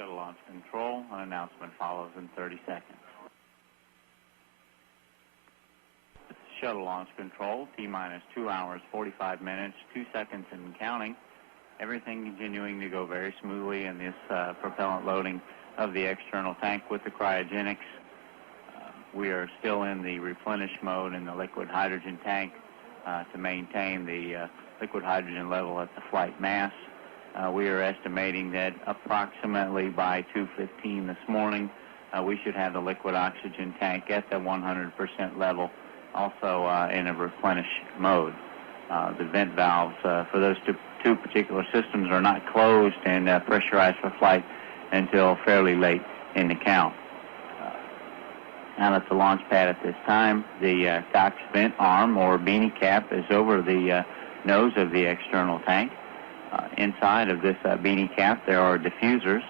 Shuttle launch control. An announcement follows in 30 seconds. This is shuttle launch control. T-minus 2 hours, 45 minutes, 2 seconds and counting. Everything continuing to go very smoothly in this propellant loading of the external tank with the cryogenics. We are still in the replenish mode in the liquid hydrogen tank to maintain the liquid hydrogen level at the flight mass. We are estimating that approximately by 2:15 this morning, we should have the liquid oxygen tank at the 100% level, also in a replenish mode. The vent valves for those two particular systems are not closed and pressurized for flight until fairly late in the count. Now at the launch pad at this time, the cox vent arm or beanie cap is over the nose of the external tank. Inside of this beanie cap, there are diffusers,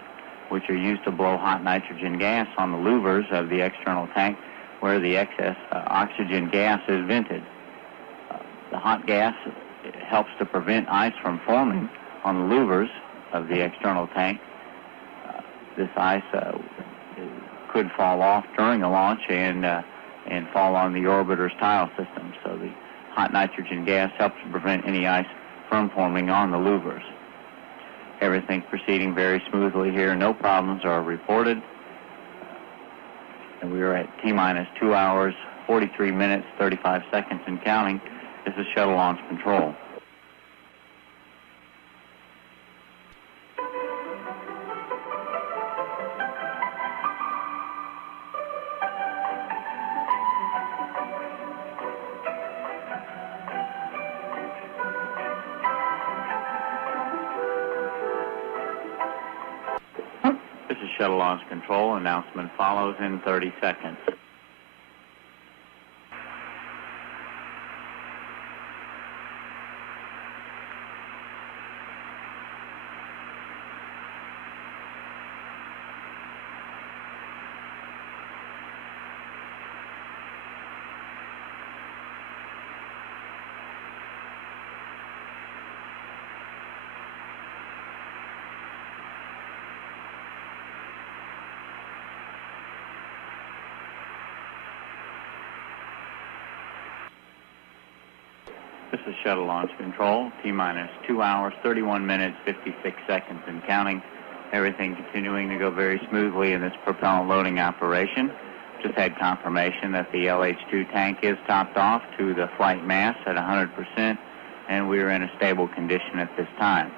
which are used to blow hot nitrogen gas on the louvers of the external tank, where the excess oxygen gas is vented. The hot gas helps to prevent ice from forming on the louvers of the external tank. This ice could fall off during a launch and fall on the orbiter's tile system. So the hot nitrogen gas helps to prevent any ice from forming on the louvers. Everything proceeding very smoothly here. No problems are reported. And we are at T-minus 2 hours, 43 minutes, 35 seconds and counting. This is shuttle launch control. This is shuttle launch control. Announcement follows in 30 seconds. This is shuttle launch control. T-minus 2 hours, 31 minutes, 56 seconds and counting. Everything continuing to go very smoothly in this propellant loading operation. Just had confirmation that the LH2 tank is topped off to the flight mass at 100%, and we are in a stable condition at this time.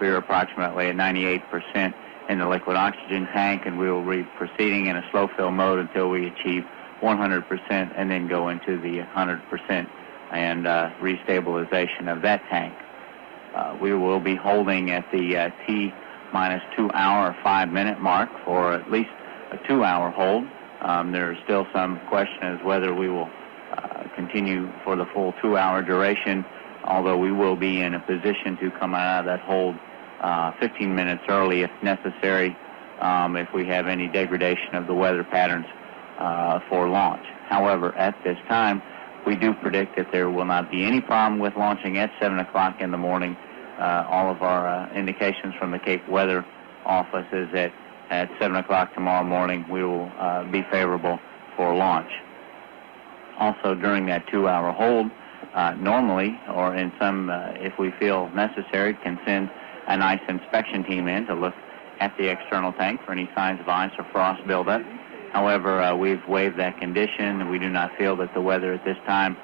We are approximately at 98% in the liquid oxygen tank, and we will be proceeding in a slow fill mode until we achieve 100% and then go into the 100% and restabilization of that tank. We will be holding at the T-minus 2 hour, 5 minute mark for at least a 2 hour hold. There is still some question as whether we will continue for the full 2 hour duration, although we will be in a position to come out of that hold 15 minutes early if necessary, if we have any degradation of the weather patterns for launch. However, at this time, we do predict that there will not be any problem with launching at 7 o'clock in the morning. All of our indications from the Cape Weather Office is that at 7 o'clock tomorrow morning we will be favorable for launch. Also, during that 2 hour hold, normally, or in some, if we feel necessary, can send an ice inspection team in to look at the external tank for any signs of ice or frost buildup. However, we've waived that condition. We do not feel that the weather at this time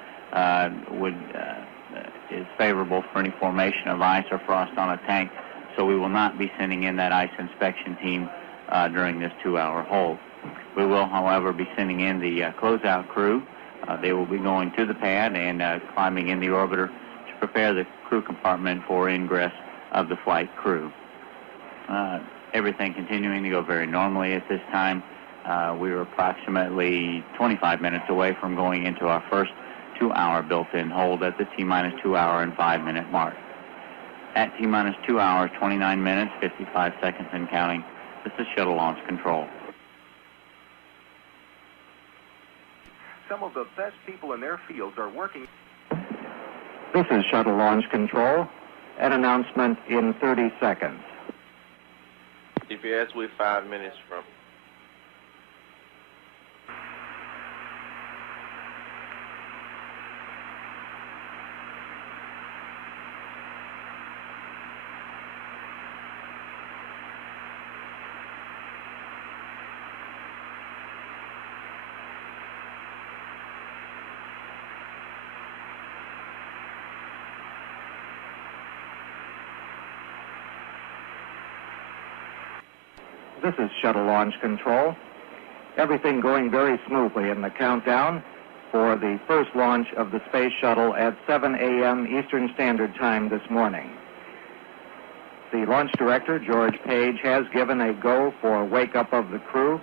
is favorable for any formation of ice or frost on a tank, so we will not be sending in that ice inspection team during this 2 hour hold. We will, however, be sending in the closeout crew. They will be going to the pad and climbing in the orbiter to prepare the crew compartment for ingress of the flight crew. Everything continuing to go very normally at this time. We are approximately 25 minutes away from going into our first 2 hour built-in hold at the T-minus 2 hour and 5 minute mark. At T-minus 2 hours, 29 minutes, 55 seconds and counting, this is shuttle launch control. Some of the best people in their fields are working. This is shuttle launch control. An announcement in 30 seconds. GPS, we're 5 minutes from. This is Shuttle Launch Control. Everything going very smoothly in the countdown for the first launch of the Space Shuttle at 7 a.m. Eastern Standard Time this morning. The launch director, George Page, has given a go for wake up of the crew.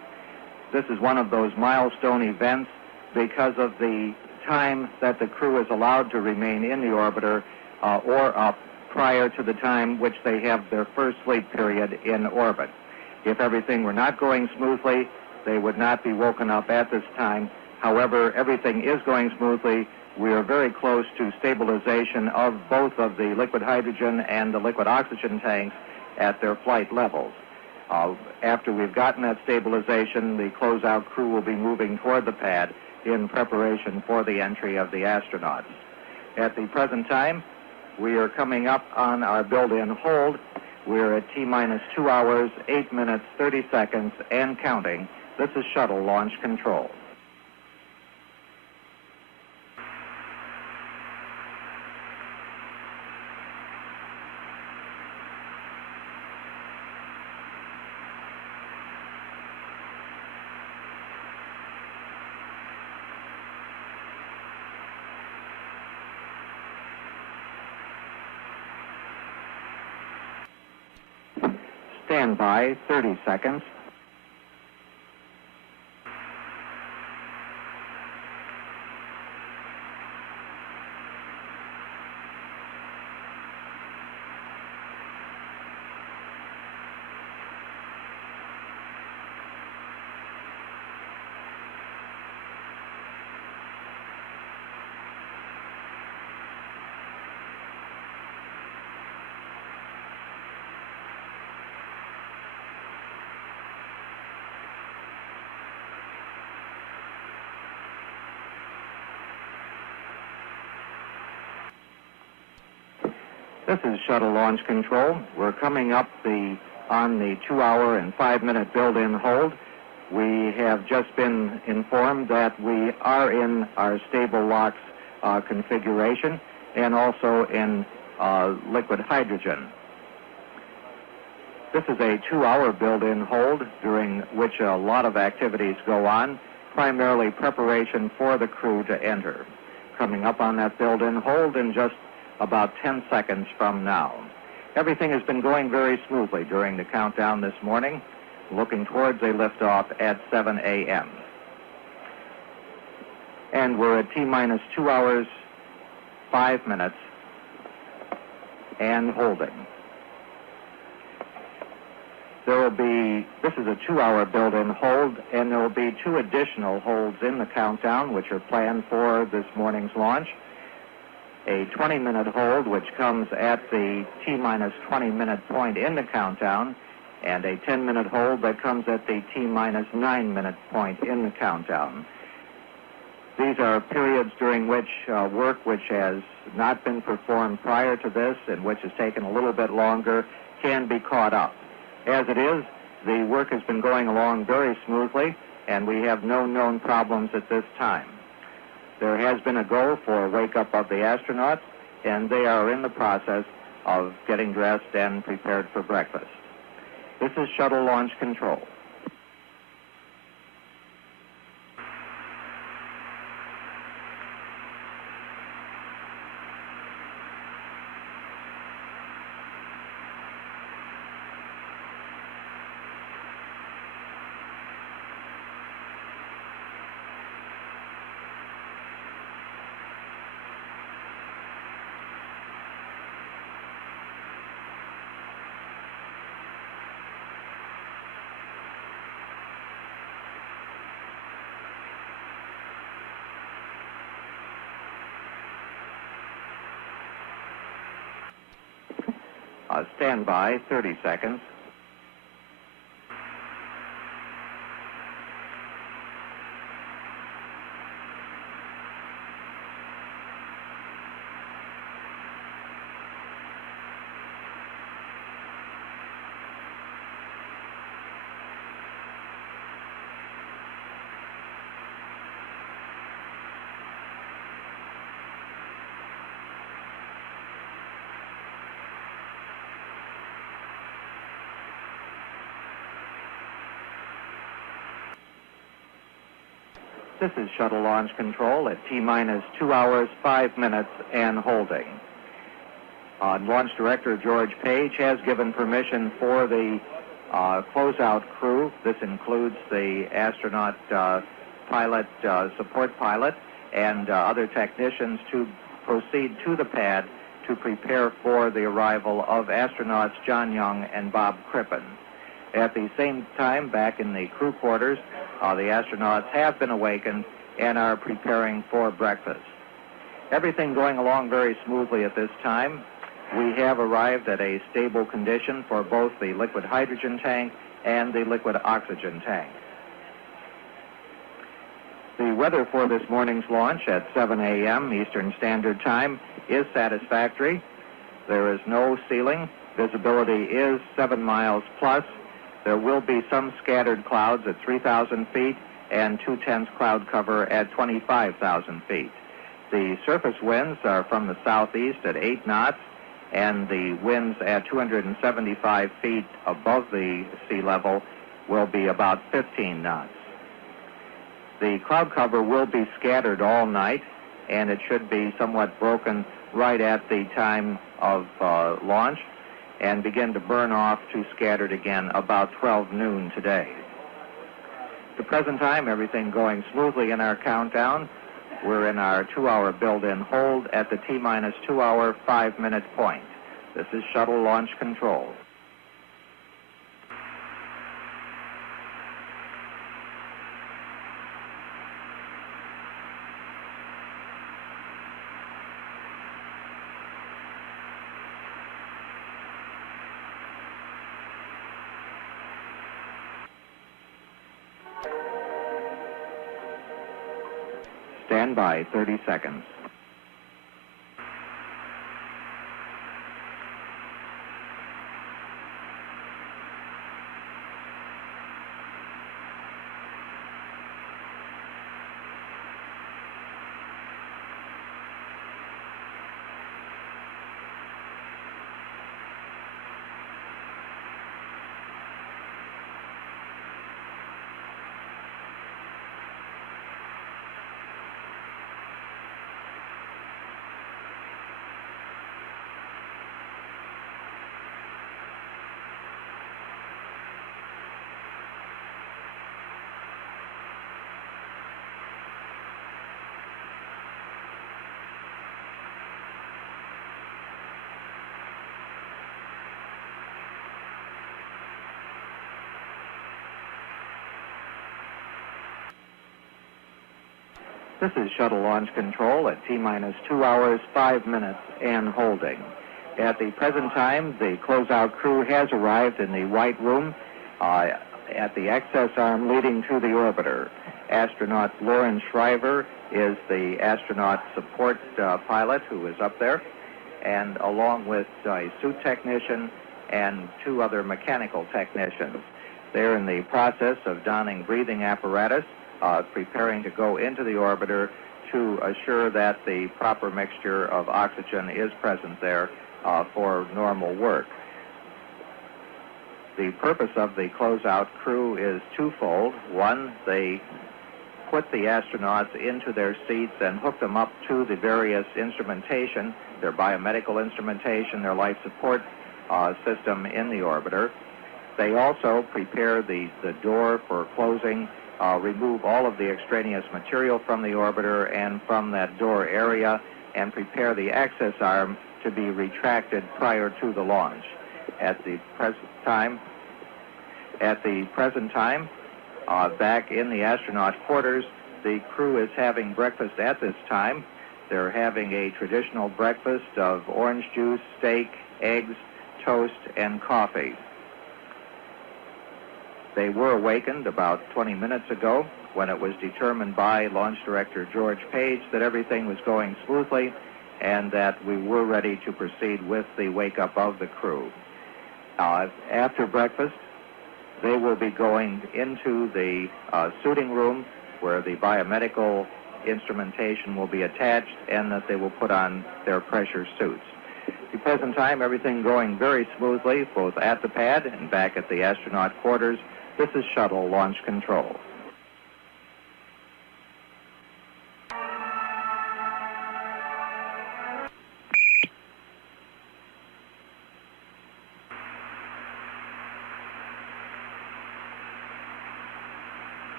This is one of those milestone events because of the time that the crew is allowed to remain in the orbiter or up prior to the time which they have their first sleep period in orbit. If everything were not going smoothly, they would not be woken up at this time. However, everything is going smoothly. We are very close to stabilization of both of the liquid hydrogen and the liquid oxygen tanks at their flight levels. After we've gotten that stabilization, the closeout crew will be moving toward the pad in preparation for the entry of the astronauts. At the present time, we are coming up on our built-in hold. We're at T-minus 2 hours, 8 minutes, 30 seconds, and counting. This is Shuttle Launch Control. Stand by 30 seconds. This is Shuttle Launch Control. We're coming up on the 2 hour and 5 minute build-in hold. We have just been informed that we are in our stable LOX configuration and also in liquid hydrogen. This is a 2 hour build-in hold during which a lot of activities go on, primarily preparation for the crew to enter. Coming up on that build-in hold in just about 10 seconds from now. Everything has been going very smoothly during the countdown this morning, looking towards a liftoff at 7 a.m. And we're at T-minus 2 hours, 5 minutes, and holding. This is a 2 hour build-in hold, and there will be 2 additional holds in the countdown, which are planned for this morning's launch. A 20-minute hold, which comes at the T-minus 20-minute point in the countdown, and a 10-minute hold that comes at the T-minus 9-minute point in the countdown. These are periods during which work which has not been performed prior to this and which has taken a little bit longer can be caught up. As it is, the work has been going along very smoothly, and we have no known problems at this time. There has been a go for wake up of the astronauts, and they are in the process of getting dressed and prepared for breakfast. This is Shuttle Launch Control. Stand by 30 seconds. This is Shuttle Launch Control at T-minus 2 hours, 5 minutes, and holding. Launch Director George Page has given permission for the closeout crew. This includes the astronaut pilot, support pilot, and other technicians to proceed to the pad to prepare for the arrival of astronauts John Young and Bob Crippen. At the same time, back in the crew quarters, the astronauts have been awakened and are preparing for breakfast. Everything going along very smoothly at this time. We have arrived at a stable condition for both the liquid hydrogen tank and the liquid oxygen tank. The weather for this morning's launch at 7 a.m. Eastern Standard Time is satisfactory. There is no ceiling. Visibility is 7 miles plus. There will be some scattered clouds at 3,000 feet and 2/10 cloud cover at 25,000 feet. The surface winds are from the southeast at 8 knots, and the winds at 275 feet above the sea level will be about 15 knots. The cloud cover will be scattered all night, and it should be somewhat broken right at the time of launch and begin to burn off to scattered again about 12 noon today. At the present time, everything going smoothly in our countdown. We're in our 2-hour build-in hold at the T-minus 2 hour, 5 minute point. This is Shuttle Launch Control. Stand by 30 seconds. This is Shuttle Launch Control at T-minus 2 hours, 5 minutes, and holding. At the present time, the closeout crew has arrived in the white room at the access arm leading to the orbiter. Astronaut Lauren Shriver is the astronaut support pilot who is up there, and along with a suit technician and 2 other mechanical technicians. They're in the process of donning breathing apparatus, preparing to go into the orbiter to assure that the proper mixture of oxygen is present there for normal work. The purpose of the closeout crew is twofold. One, they put the astronauts into their seats and hook them up to the various instrumentation, their biomedical instrumentation, their life support system in the orbiter. They also prepare the door for closing, remove all of the extraneous material from the orbiter and from that door area, and prepare the access arm to be retracted prior to the launch. At the present time, back in the astronaut quarters, the crew is having breakfast at this time. They're having a traditional breakfast of orange juice, steak, eggs, toast, and coffee. They were awakened about 20 minutes ago when it was determined by Launch Director George Page that everything was going smoothly and that we were ready to proceed with the wake-up of the crew. After breakfast, they will be going into the suiting room where the biomedical instrumentation will be attached and that they will put on their pressure suits. At the present time, everything going very smoothly, both at the pad and back at the astronaut quarters. This is Shuttle Launch Control.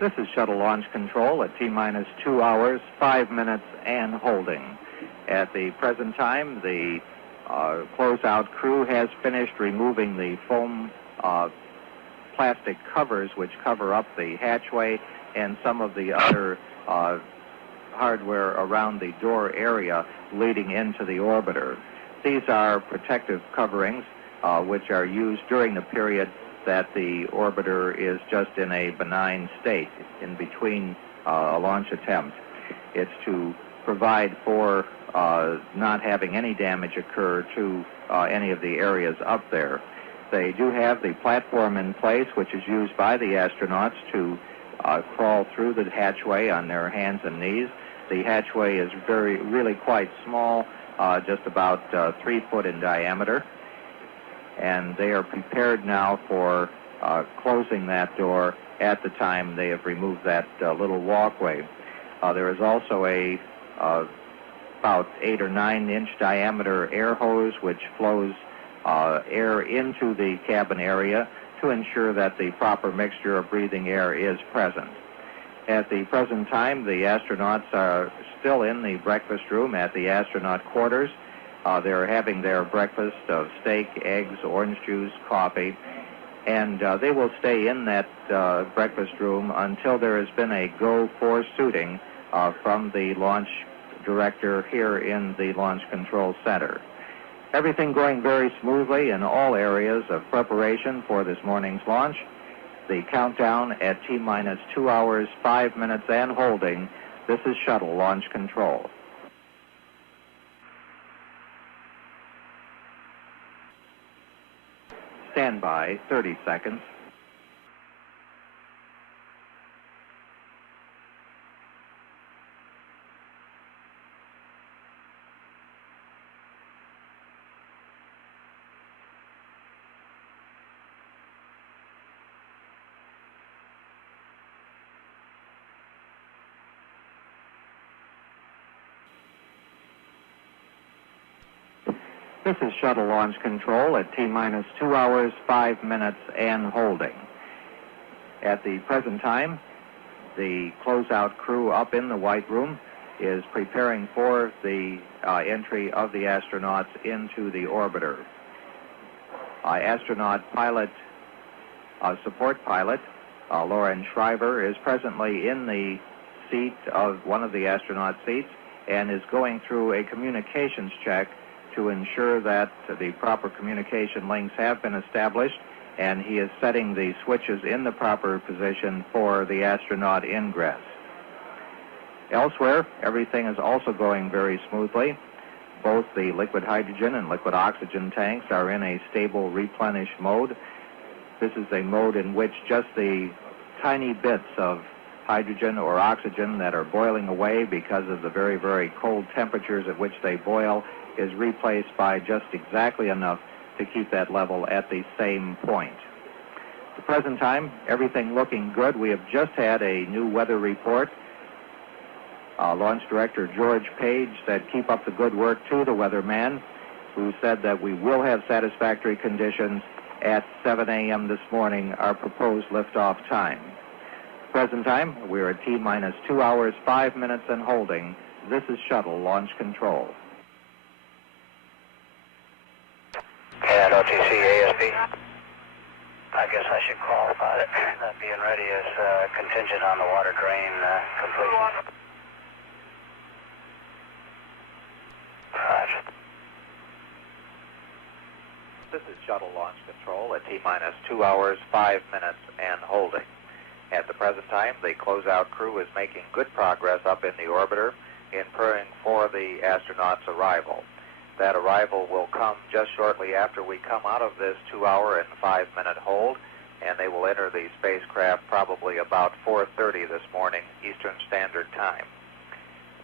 This is Shuttle Launch Control at T-minus 2 hours, 5 minutes, and holding. At the present time, the closeout crew has finished removing the foam plastic covers which cover up the hatchway and some of the other hardware around the door area leading into the orbiter. These are protective coverings which are used during the period that the orbiter is just in a benign state in between a launch attempt. It's to provide for not having any damage occur to any of the areas up there. They do have the platform in place, which is used by the astronauts to crawl through the hatchway on their hands and knees. The hatchway is really quite small, just about 3 foot in diameter. And they are prepared now for closing that door at the time they have removed that little walkway. There is also a about 8 or 9 inch diameter air hose which flows air into the cabin area to ensure that the proper mixture of breathing air is present. At the present time, the astronauts are still in the breakfast room at the astronaut quarters. They're having their breakfast of steak, eggs, orange juice, coffee, and they will stay in that breakfast room until there has been a go for suiting from the launch director here in the Launch Control Center. Everything going very smoothly in all areas of preparation for this morning's launch. The countdown at T-minus 2 hours, 5 minutes, and holding. This is Shuttle Launch Control. Stand by 30 seconds. This is Shuttle Launch Control at T-minus 2 hours, 5 minutes, and holding. At the present time, the closeout crew up in the White Room is preparing for the entry of the astronauts into the orbiter. Astronaut pilot, support pilot, Lauren Shriver, is presently in the seat of one of the astronaut seats and is going through a communications check to ensure that the proper communication links have been established, and he is setting the switches in the proper position for the astronaut ingress. Elsewhere, everything is also going very smoothly. Both the liquid hydrogen and liquid oxygen tanks are in a stable replenish mode. This is a mode in which just the tiny bits of hydrogen or oxygen that are boiling away because of the very, very cold temperatures at which they boil is replaced by just exactly enough to keep that level at the same point. At the present time, everything looking good. We have just had a new weather report. Launch Director George Page said, "Keep up the good work," to the weatherman, who said that we will have satisfactory conditions at 7 a.m. this morning, our proposed liftoff time. Present time, we're at T-minus 2 hours, 5 minutes, and holding. This is Shuttle Launch Control. And OTC ASP. I guess I should qualify it. That being ready is contingent on the water drain completion. Roger. This is Shuttle Launch Control at T-minus 2 hours, 5 minutes, and holding. At the present time, the closeout crew is making good progress up in the orbiter in preparing for the astronauts' arrival. That arrival will come just shortly after we come out of this 2 hour and 5 minute hold, and they will enter the spacecraft probably about 4:30 this morning, Eastern Standard Time.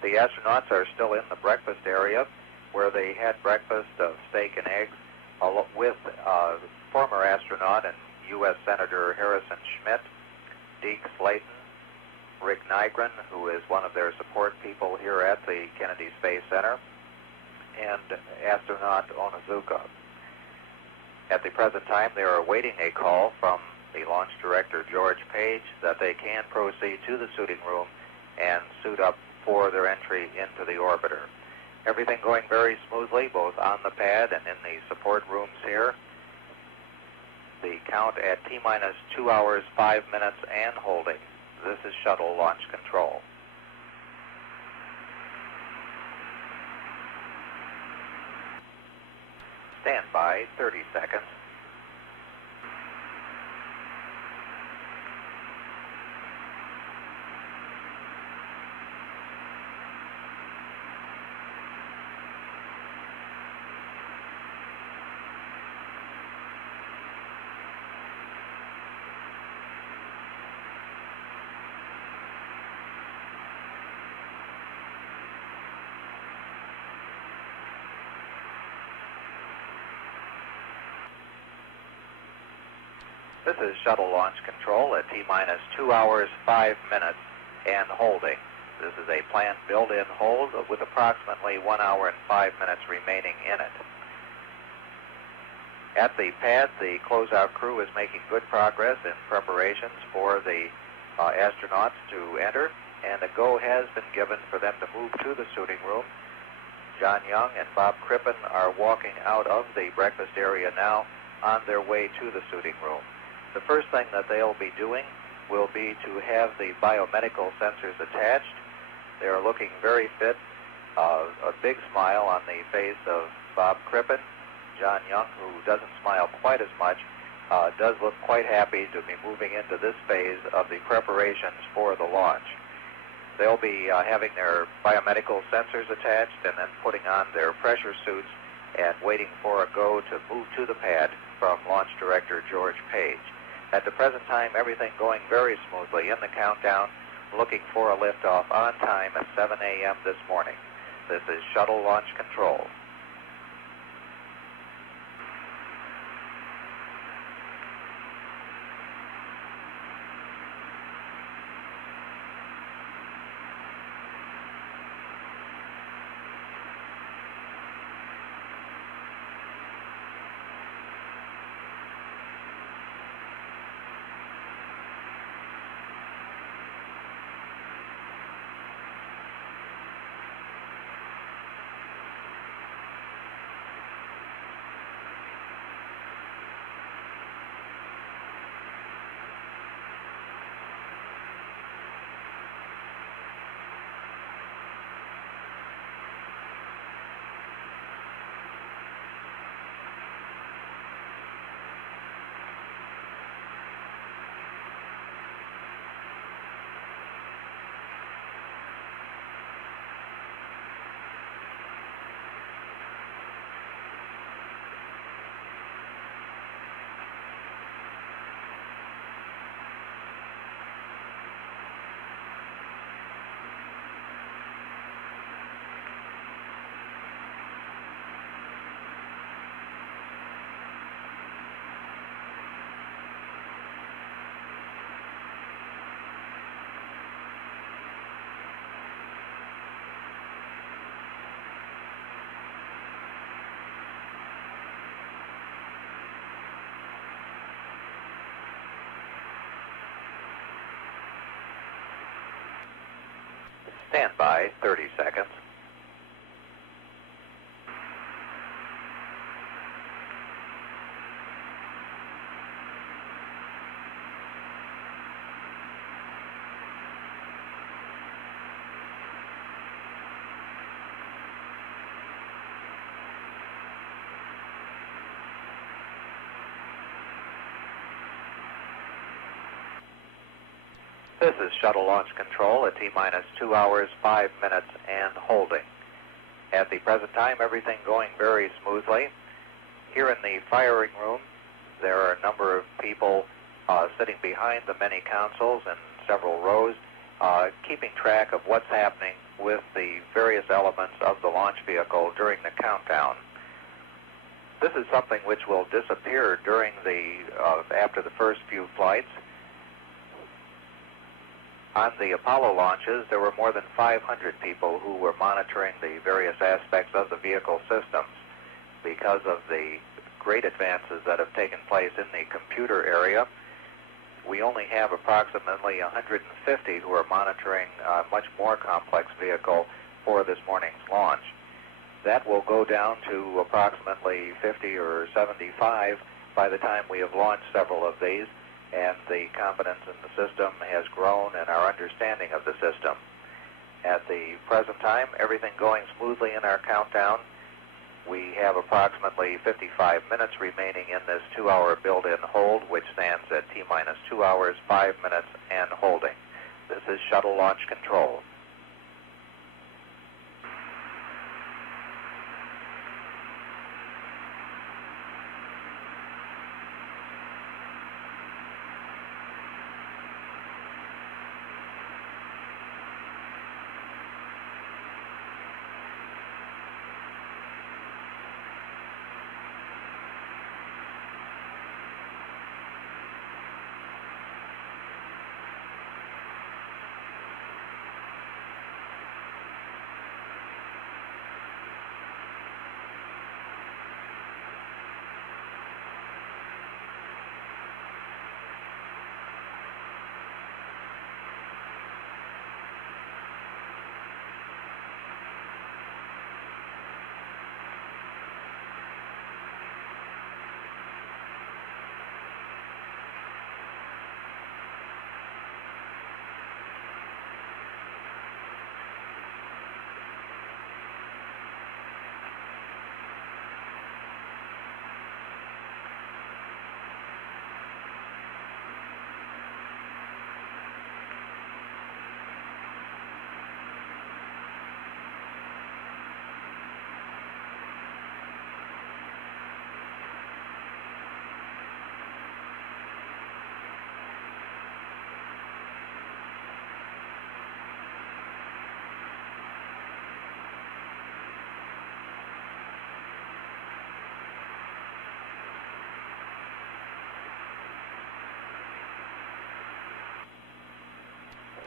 The astronauts are still in the breakfast area where they had breakfast of steak and eggs with former astronaut and U.S. Senator Harrison Schmitt, Deke Slayton, Rick Nygren, who is one of their support people here at the Kennedy Space Center, and astronaut Onizuka. At the present time, they are awaiting a call from the launch director, George Page, that they can proceed to the suiting room and suit up for their entry into the orbiter. Everything going very smoothly, both on the pad and in the support rooms here. The count at T-minus 2 hours, 5 minutes, and holding. This is shuttle launch control. Stand by, 30 seconds. This is shuttle launch control at T-minus 2 hours, 5 minutes, and holding. This is a planned build-in hold with approximately 1 hour and 5 minutes remaining in it. At the pad, the closeout crew is making good progress in preparations for the astronauts to enter, and a go has been given for them to move to the suiting room. John Young and Bob Crippen are walking out of the breakfast area now on their way to the suiting room. The first thing that they'll be doing will be to have the biomedical sensors attached. They're looking very fit. A big smile on the face of Bob Crippen. John Young, who doesn't smile quite as much, does look quite happy to be moving into this phase of the preparations for the launch. They'll be having their biomedical sensors attached and then putting on their pressure suits and waiting for a go to move to the pad from Launch Director George Page. At the present time, everything going very smoothly in the countdown, looking for a liftoff on time at 7 a.m. this morning. This is shuttle launch control. Stand by, 30 seconds. This is shuttle launch control at T-minus 2 hours, 5 minutes, and holding. At the present time, everything going very smoothly. Here in the firing room, there are a number of people sitting behind the many consoles in several rows, keeping track of what's happening with the various elements of the launch vehicle during the countdown. This is something which will disappear during after the first few flights. On the Apollo launches, there were more than 500 people who were monitoring the various aspects of the vehicle systems. Because of the great advances that have taken place in the computer area, we only have approximately 150 who are monitoring a much more complex vehicle for this morning's launch. That will go down to approximately 50 or 75 by the time we have launched several of these, and the confidence in the system has grown and our understanding of the system. At the present time, everything going smoothly in our countdown. We have approximately 55 minutes remaining in this 2-hour built-in hold, which stands at T-minus 2 hours, 5 minutes, and holding. This is Shuttle Launch Control.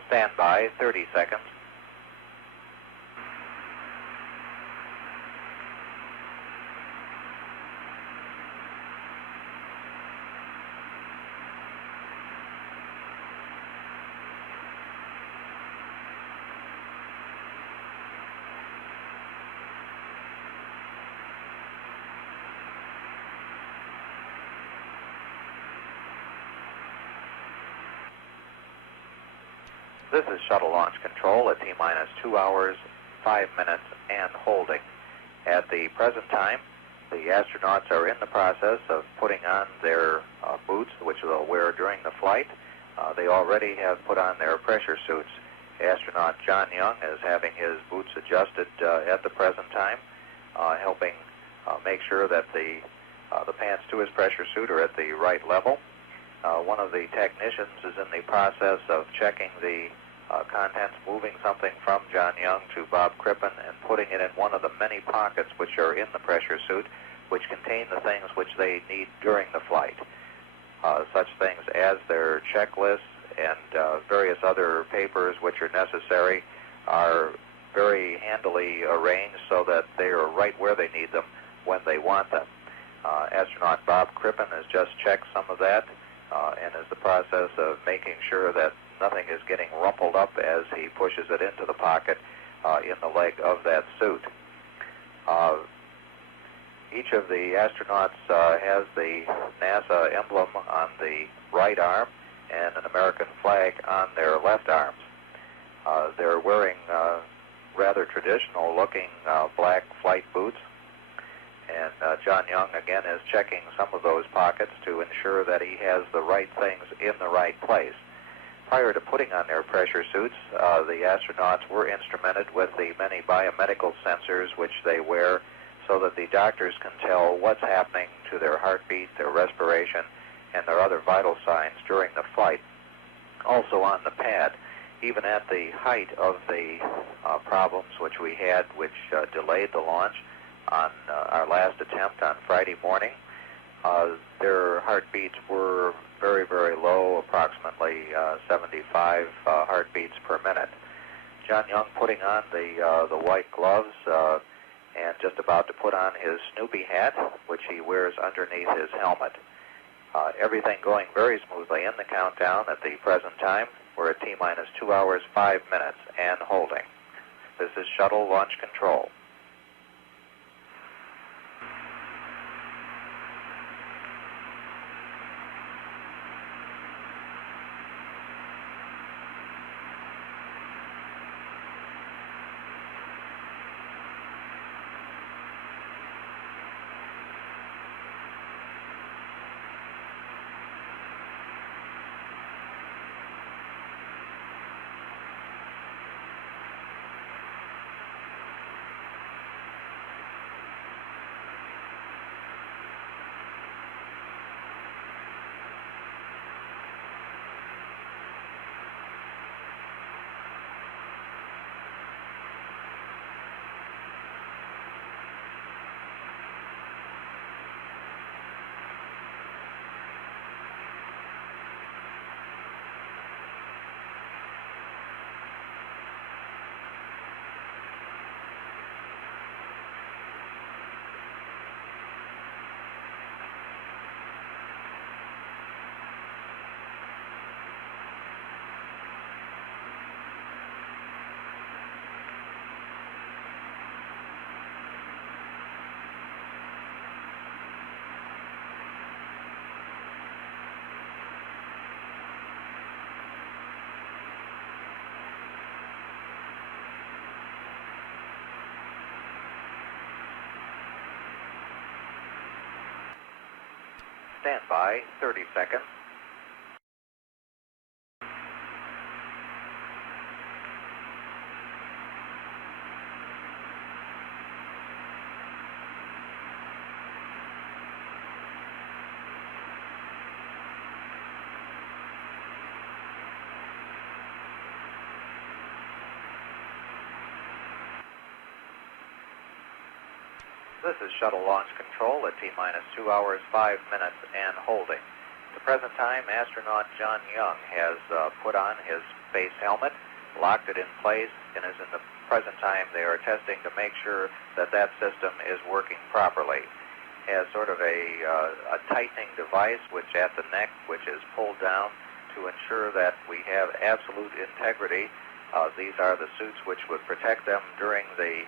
Stand by, 30 seconds. This is Shuttle Launch Control at T-minus 2 hours, 5 minutes, and holding. At the present time, the astronauts are in the process of putting on their boots, which they'll wear during the flight. They already have put on their pressure suits. Astronaut John Young is having his boots adjusted at the present time, helping make sure that the pants to his pressure suit are at the right level. One of the technicians is in the process of checking the contents, moving something from John Young to Bob Crippen and putting it in one of the many pockets which are in the pressure suit, which contain the things which they need during the flight. Such things as their checklists and various other papers which are necessary are very handily arranged so that they are right where they need them when they want them. Astronaut Bob Crippen has just checked some of that and is the process of making sure that nothing is getting rumpled up as he pushes it into the pocket in the leg of that suit. Each of the astronauts has the NASA emblem on the right arm and an American flag on their left arms. They're wearing rather traditional-looking black flight boots, and John Young, again, is checking some of those pockets to ensure that he has the right things in the right place. Prior to putting on their pressure suits, the astronauts were instrumented with the many biomedical sensors which they wear so that the doctors can tell what's happening to their heartbeat, their respiration, and their other vital signs during the flight. Also on the pad, even at the height of the problems which we had, which delayed the launch on our last attempt on Friday morning, their heartbeats were very, very low, approximately 75 heartbeats per minute. John Young putting on the white gloves and just about to put on his Snoopy hat, which he wears underneath his helmet. Everything going very smoothly in the countdown at the present time. We're at T-minus 2 hours, 5 minutes, and holding. This is Shuttle Launch Control. Stand by, 30 seconds. This is Shuttle Launch Control at T-minus 2 hours, 5 minutes, and holding. At the present time, astronaut John Young has put on his space helmet, locked it in place, and is in the present time they are testing to make sure that that system is working properly. Has sort of a tightening device which at the neck, which is pulled down to ensure that we have absolute integrity. These are the suits which would protect them during the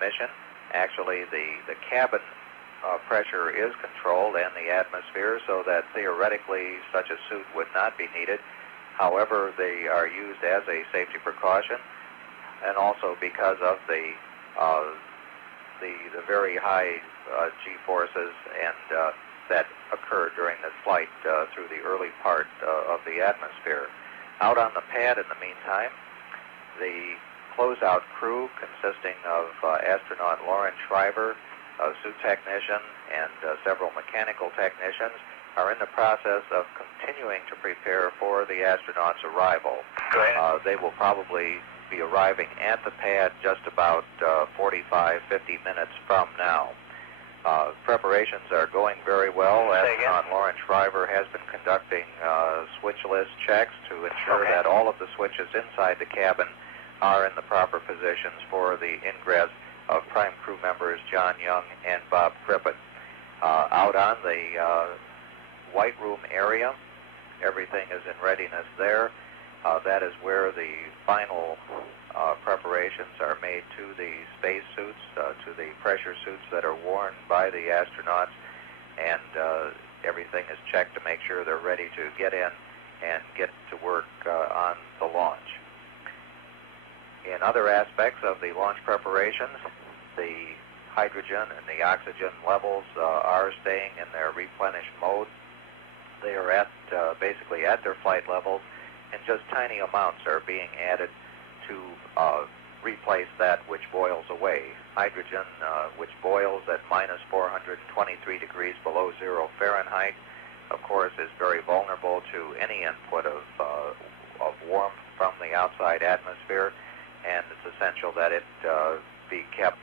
mission. Actually, the cabin pressure is controlled and the atmosphere, so that theoretically such a suit would not be needed. However, they are used as a safety precaution, and also because of the very high G-forces and that occur during this flight through the early part of the atmosphere. Out on the pad in the meantime, the Closeout crew consisting of astronaut Lauren Shriver, a suit technician, and several mechanical technicians are in the process of continuing to prepare for the astronauts' arrival. They will probably be arriving at the pad just about 45, 50 minutes from now. Preparations are going very well. Astronaut Lauren Shriver has been conducting switch list checks to ensure that all of the switches inside the cabin are in the proper positions for the ingress of prime crew members John Young and Bob Crippen. Out on the White Room area, everything is in readiness there. That is where the final preparations are made to the space suits, to the pressure suits that are worn by the astronauts, and everything is checked to make sure they're ready to get in and get to work on the launch. In other aspects of the launch preparations, the hydrogen and the oxygen levels are staying in their replenished mode. They are at basically at their flight levels, and just tiny amounts are being added to replace that which boils away. Hydrogen, which boils at minus 423 degrees below 0 Fahrenheit, of course, is very vulnerable to any input of warmth from the outside atmosphere, and it's essential that it be kept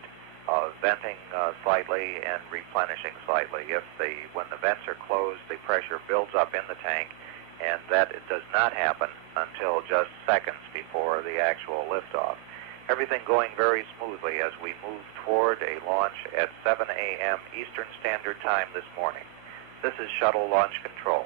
venting slightly and replenishing slightly. When the vents are closed, the pressure builds up in the tank, and that it does not happen until just seconds before the actual liftoff. Everything going very smoothly as we move toward a launch at 7 a.m. Eastern Standard Time this morning. This is Shuttle Launch Control.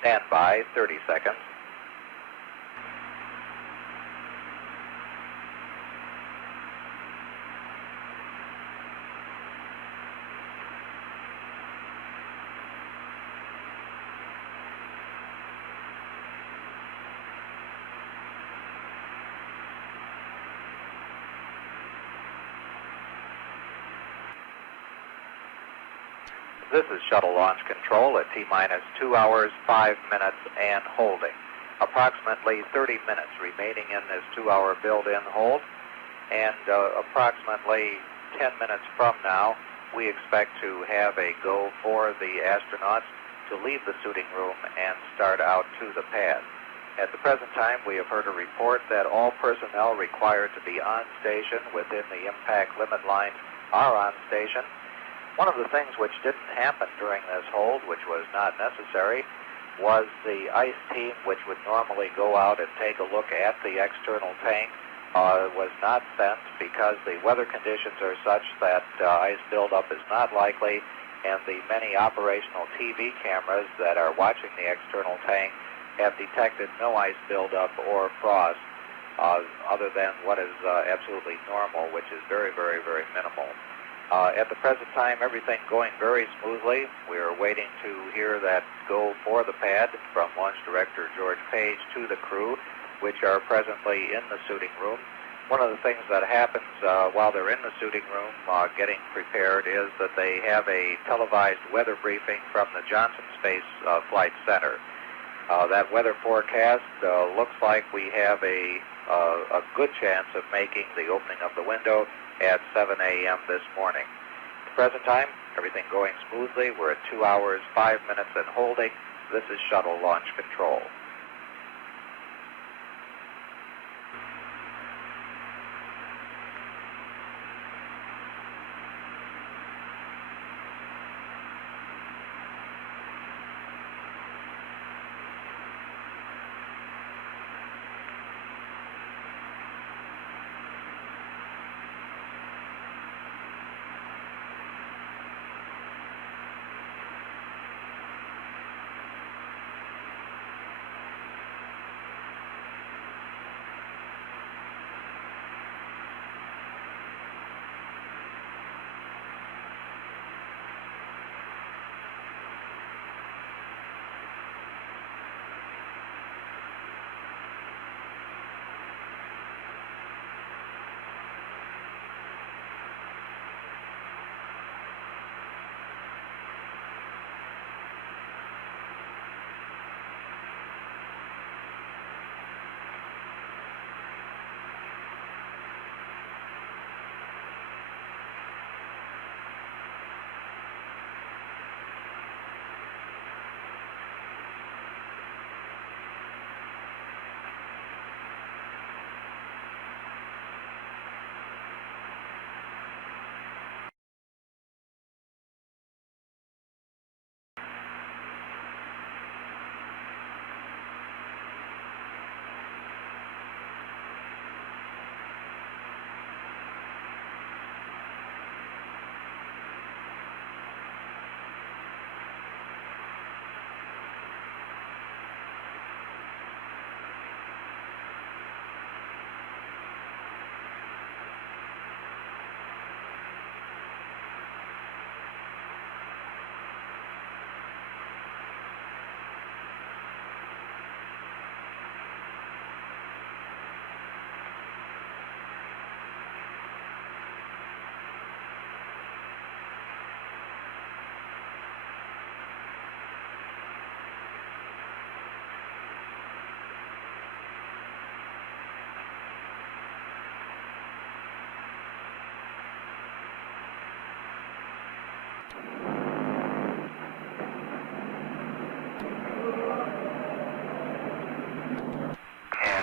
Stand by 30 seconds. This is Shuttle Launch Control at T-minus 2 hours, 5 minutes, and holding. Approximately 30 minutes remaining in this 2-hour build-in hold, and approximately 10 minutes from now, we expect to have a go for the astronauts to leave the suiting room and start out to the pad. At the present time, we have heard a report that all personnel required to be on station within the impact limit line are on station. One of the things which didn't happen during this hold, which was not necessary, was the ice team, which would normally go out and take a look at the external tank, was not sent because the weather conditions are such that ice buildup is not likely, and the many operational TV cameras that are watching the external tank have detected no ice buildup or frost, other than what is absolutely normal, which is very, very, very minimal. At the present time, everything going very smoothly. We are waiting to hear that go for the pad from Launch Director George Page to the crew, which are presently in the suiting room. One of the things that happens while they're in the suiting room getting prepared is that they have a televised weather briefing from the Johnson Space Flight Center. That weather forecast looks like we have a good chance of making the opening of the window at 7 a.m. this morning. At the present time, everything going smoothly. We're at 2 hours, 5 minutes and holding. This is Shuttle Launch Control.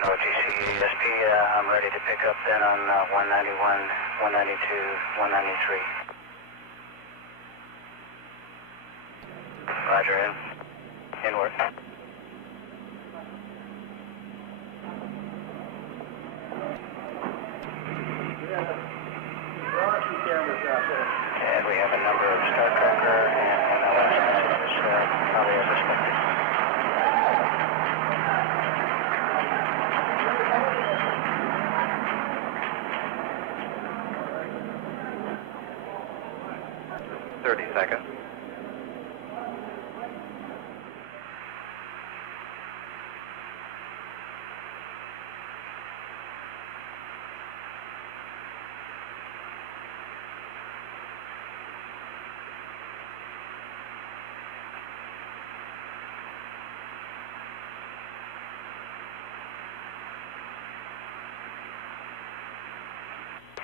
OTC ASP I'm ready to pick up then on 191, 192, 193. Roger, inward. And we have a number of Star Tracker and MLS messages, probably as expected. Seconds.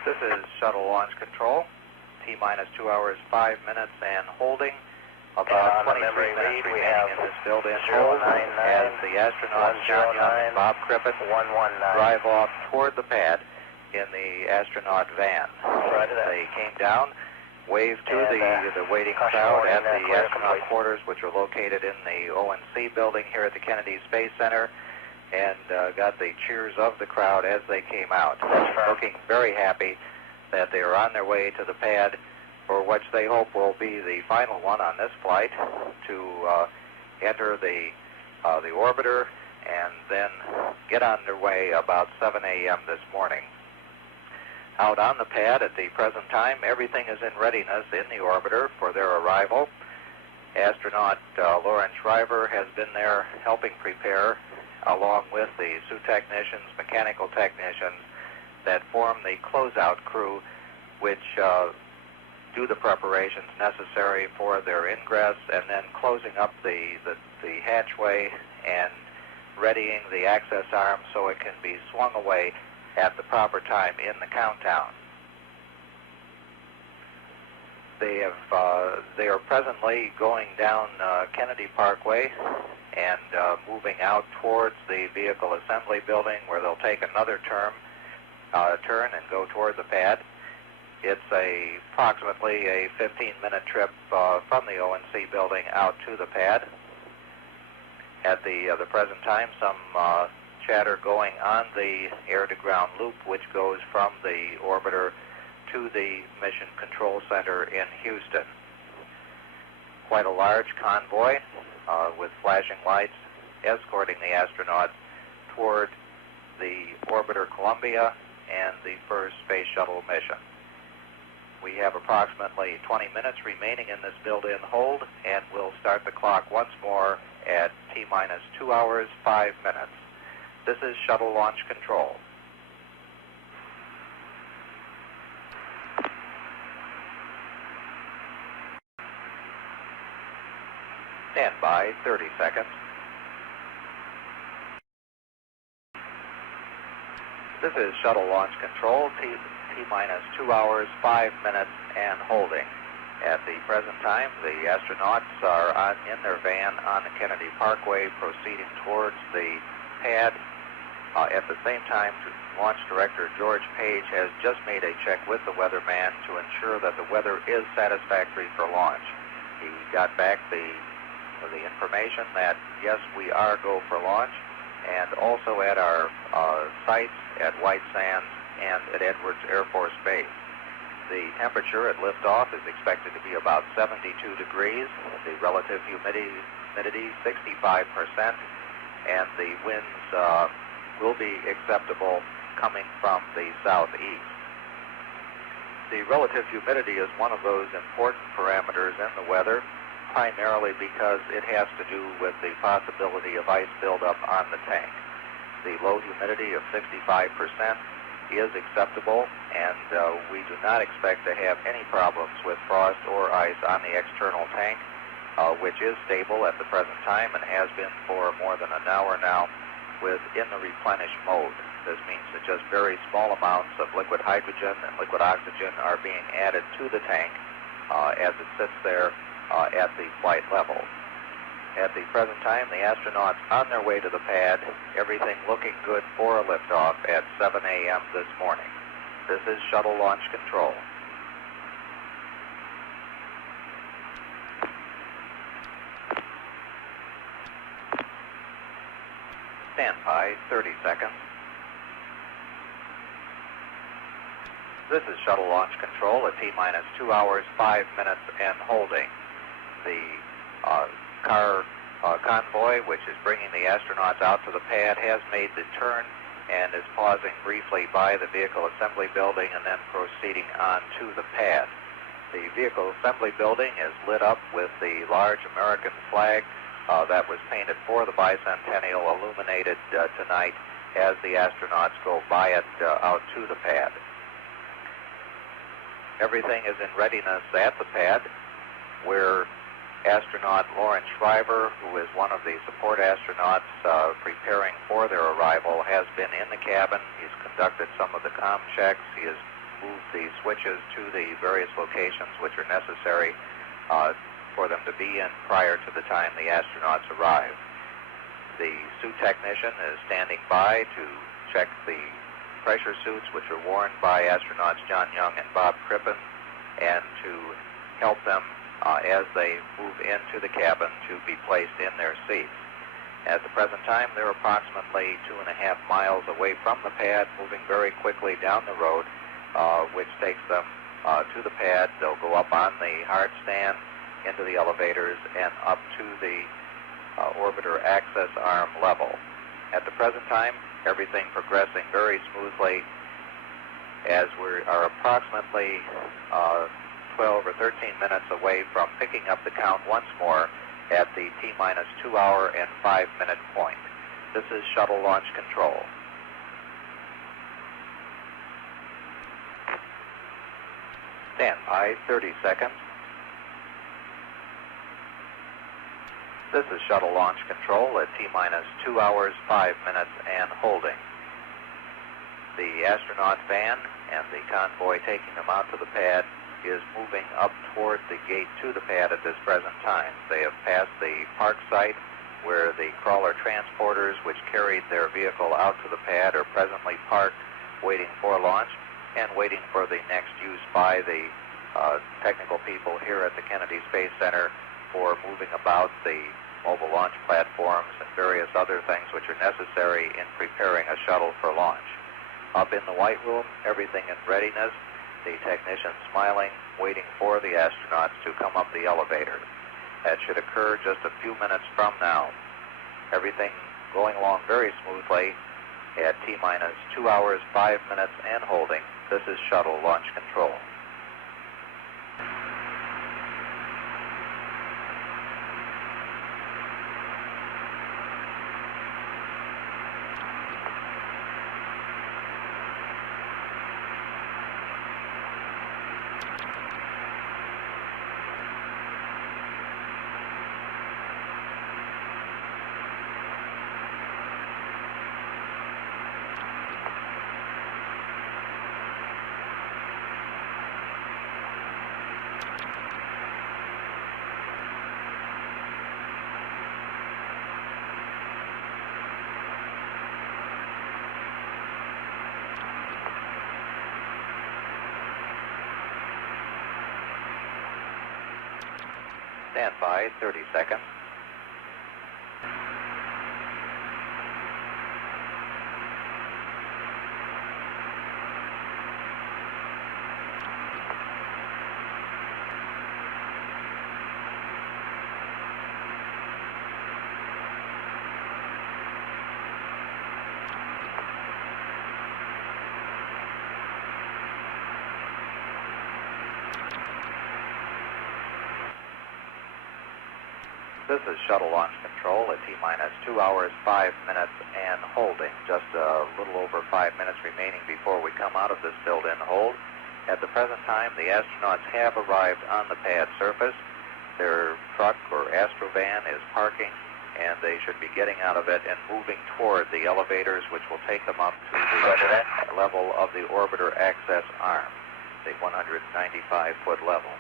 This is Shuttle Launch Control. T-minus 2 hours, 5 minutes, and holding. About 23 minutes remaining in this build-in hold as the astronauts John Young and Bob Crippen drive off toward the pad in the astronaut van. They came down, waved to the waiting crowd at the astronaut quarters, which are located in the ONC building here at the Kennedy Space Center, and got the cheers of the crowd as they came out. Looking very happy that they are on their way to the pad for which they hope will be the final one on this flight to enter the orbiter and then get on their way about 7 a.m. this morning. Out on the pad at the present time, everything is in readiness in the orbiter for their arrival. Astronaut Lauren Shriver has been there helping prepare, along with the suit technicians, mechanical technicians that form the closeout crew, which do the preparations necessary for their ingress and then closing up the hatchway and readying the access arm so it can be swung away at the proper time in the countdown. They are presently going down Kennedy Parkway and moving out towards the vehicle assembly building, where they'll take another turn and go toward the pad. It's approximately a 15-minute trip from the ONC building out to the pad. At the present time, some chatter going on the air-to-ground loop, which goes from the orbiter to the Mission Control Center in Houston. Quite a large convoy with flashing lights escorting the astronauts toward the orbiter Columbia and the first Space Shuttle mission. We have approximately 20 minutes remaining in this build-in hold, and we'll start the clock once more at T-minus 2 hours, 5 minutes. This is Shuttle Launch Control. Stand by, 30 seconds. This is Shuttle Launch Control, T-minus 2 hours, 5 minutes, and holding. At the present time, the astronauts are in their van on the Kennedy Parkway, proceeding towards the pad. At the same time, Launch Director George Page has just made a check with the weatherman to ensure that the weather is satisfactory for launch. He got back the information that, yes, we are go for launch, and also at our sites at White Sands and at Edwards Air Force Base. The temperature at liftoff is expected to be about 72 degrees, the relative humidity 65%, and the winds will be acceptable coming from the southeast. The relative humidity is one of those important parameters in the weather, primarily because it has to do with the possibility of ice buildup on the tank. The low humidity of 65% is acceptable, and we do not expect to have any problems with frost or ice on the external tank, which is stable at the present time and has been for more than an hour now in the replenish mode. This means that just very small amounts of liquid hydrogen and liquid oxygen are being added to the tank as it sits there at the flight level. At the present time, the astronauts on their way to the pad, everything looking good for a liftoff at 7 a.m. this morning. This is Shuttle Launch Control. Standby, 30 seconds. This is Shuttle Launch Control at T-minus 2 hours, 5 minutes, and holding. The car convoy, which is bringing the astronauts out to the pad, has made the turn and is pausing briefly by the vehicle assembly building and then proceeding on to the pad. The vehicle assembly building is lit up with the large American flag that was painted for the bicentennial, illuminated tonight as the astronauts go by it out to the pad. Everything is in readiness at the pad, where astronaut Lawrence Shriver, who is one of the support astronauts preparing for their arrival, has been in the cabin. He's conducted some of the comm checks. He has moved the switches to the various locations which are necessary for them to be in prior to the time the astronauts arrive. The suit technician is standing by to check the pressure suits which are worn by astronauts John Young and Bob Crippen, and to help them as they move into the cabin to be placed in their seats. At the present time, they're approximately 2.5 miles away from the pad, moving very quickly down the road, which takes them to the pad. They'll go up on the hard stand, into the elevators, and up to the orbiter access arm level. At the present time, everything progressing very smoothly, as we are approximately 12 or 13 minutes away from picking up the count once more at the T-minus 2 hour and 5 minute point. This is Shuttle Launch Control. Standby, 30 seconds. This is Shuttle Launch Control at T-minus 2 hours, 5 minutes, and holding. The astronaut van and the convoy taking them out to the pad is moving up toward the gate to the pad at this present time. They have passed the park site where the crawler transporters which carried their vehicle out to the pad are presently parked, waiting for launch and waiting for the next use by the technical people here at the Kennedy Space Center for moving about the mobile launch platforms and various other things which are necessary in preparing a shuttle for launch. Up in the White Room, everything in readiness, the technician smiling, waiting for the astronauts to come up the elevator. That should occur just a few minutes from now. Everything going along very smoothly at T-minus 2 hours, 5 minutes, and holding. This is Shuttle Launch Control. Standby, 30 seconds. This is Shuttle Launch Control at T-minus 2 hours, 5 minutes, and holding. Just a little over 5 minutes remaining before we come out of this build-in hold. At the present time, the astronauts have arrived on the pad surface. Their truck or astrovan is parking, and they should be getting out of it and moving toward the elevators, which will take them up to the level of the orbiter access arm, the 195-foot level.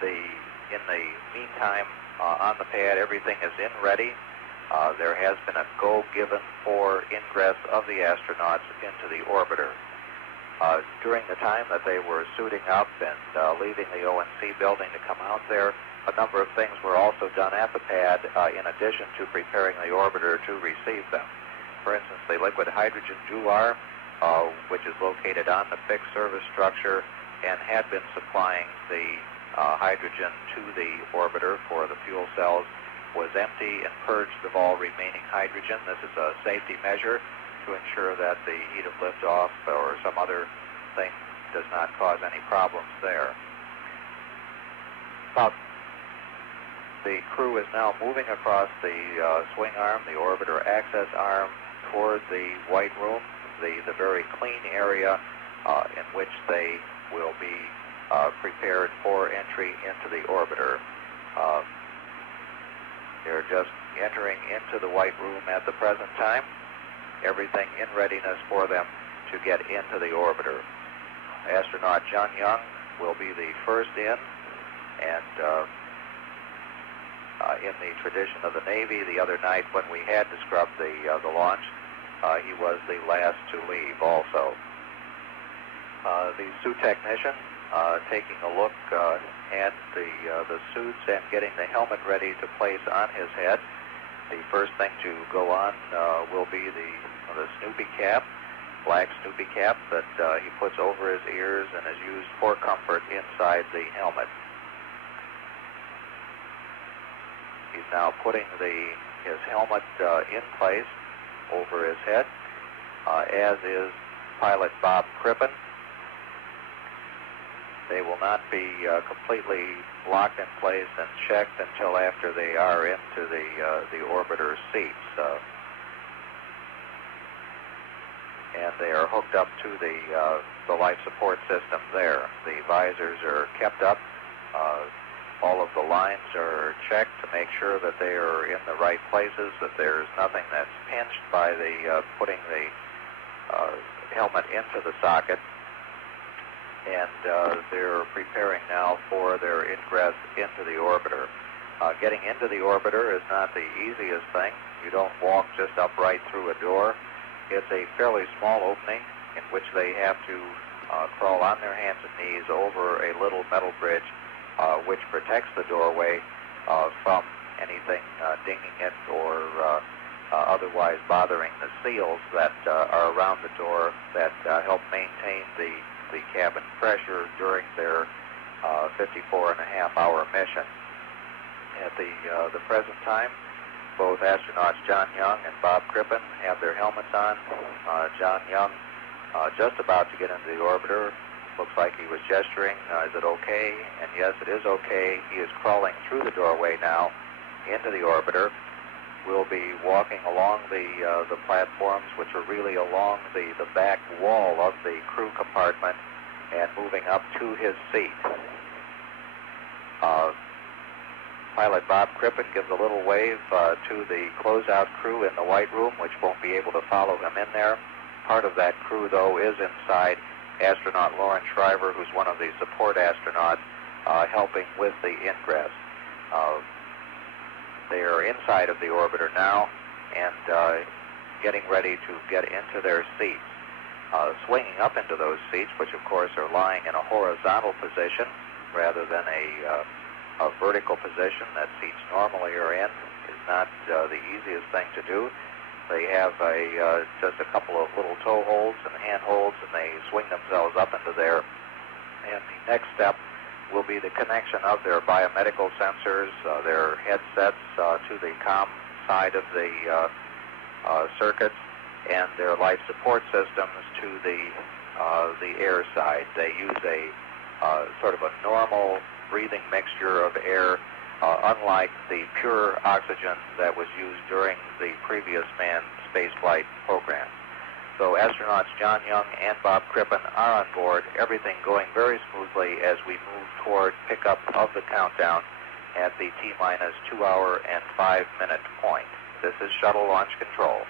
In the meantime, on the pad. Everything is in ready. There has been a go given for ingress of the astronauts into the orbiter. During the time that they were suiting up and leaving the ONC building to come out there, a number of things were also done at the pad in addition to preparing the orbiter to receive them. For instance, the liquid hydrogen dewar, which is located on the fixed service structure and had been supplying the hydrogen to the orbiter for the fuel cells, was empty and purged of all remaining hydrogen. This is a safety measure to ensure that the heat of liftoff or some other thing does not cause any problems there. The crew is now moving across the swing arm, the orbiter access arm, toward the white room, the very clean area in which they will be prepared for entry into the orbiter. They're just entering into the white room at the present time. Everything in readiness for them to get into the orbiter. Astronaut John Young will be the first in, and in the tradition of the Navy, the other night when we had to scrub the launch, he was the last to leave also. The suit technician taking a look at the suits and getting the helmet ready to place on his head. The first thing to go on will be the Snoopy cap, black Snoopy cap that he puts over his ears and is used for comfort inside the helmet. He's now putting his helmet in place over his head, as is pilot Bob Crippen. They will not be completely locked in place and checked until after they are into the orbiter seats. And they are hooked up to the life support system there. The visors are kept up. All of the lines are checked to make sure that they are in the right places, that there's nothing that's pinched by putting the helmet into the socket. And they're preparing now for their ingress into the orbiter. Getting into the orbiter is not the easiest thing. You don't walk just up right through a door. It's a fairly small opening in which they have to crawl on their hands and knees over a little metal bridge which protects the doorway from anything dinging it or otherwise bothering the seals that are around the door that help maintain the cabin pressure during their 54.5-hour mission. At the present time, both astronauts John Young and Bob Crippen have their helmets on. John Young just about to get into the orbiter. Looks like he was gesturing. Is it okay? And yes, it is okay. He is crawling through the doorway now into the orbiter. We'll be walking along the platforms, which are really along the back wall of the crew compartment, and moving up to his seat. Pilot Bob Crippen gives a little wave to the closeout crew in the white room, which won't be able to follow him in there. Part of that crew, though, is inside. Astronaut Lauren Shriver, who's one of the support astronauts, helping with the ingress. They are inside of the orbiter now and getting ready to get into their seats. Swinging up into those seats, which of course are lying in a horizontal position rather than a vertical position that seats normally are in, is not the easiest thing to do. They have just a couple of little toe holds and hand holds, and they swing themselves up into there. And the next step will be the connection of their biomedical sensors, their headsets to the comm side of the circuits, and their life support systems to the air side. They use a sort of a normal breathing mixture of air, unlike the pure oxygen that was used during the previous manned spaceflight program. So astronauts John Young and Bob Crippen are on board, everything going very smoothly as we move toward pickup of the countdown at the T-minus 2 hour and 5 minute point. This is Shuttle Launch Control.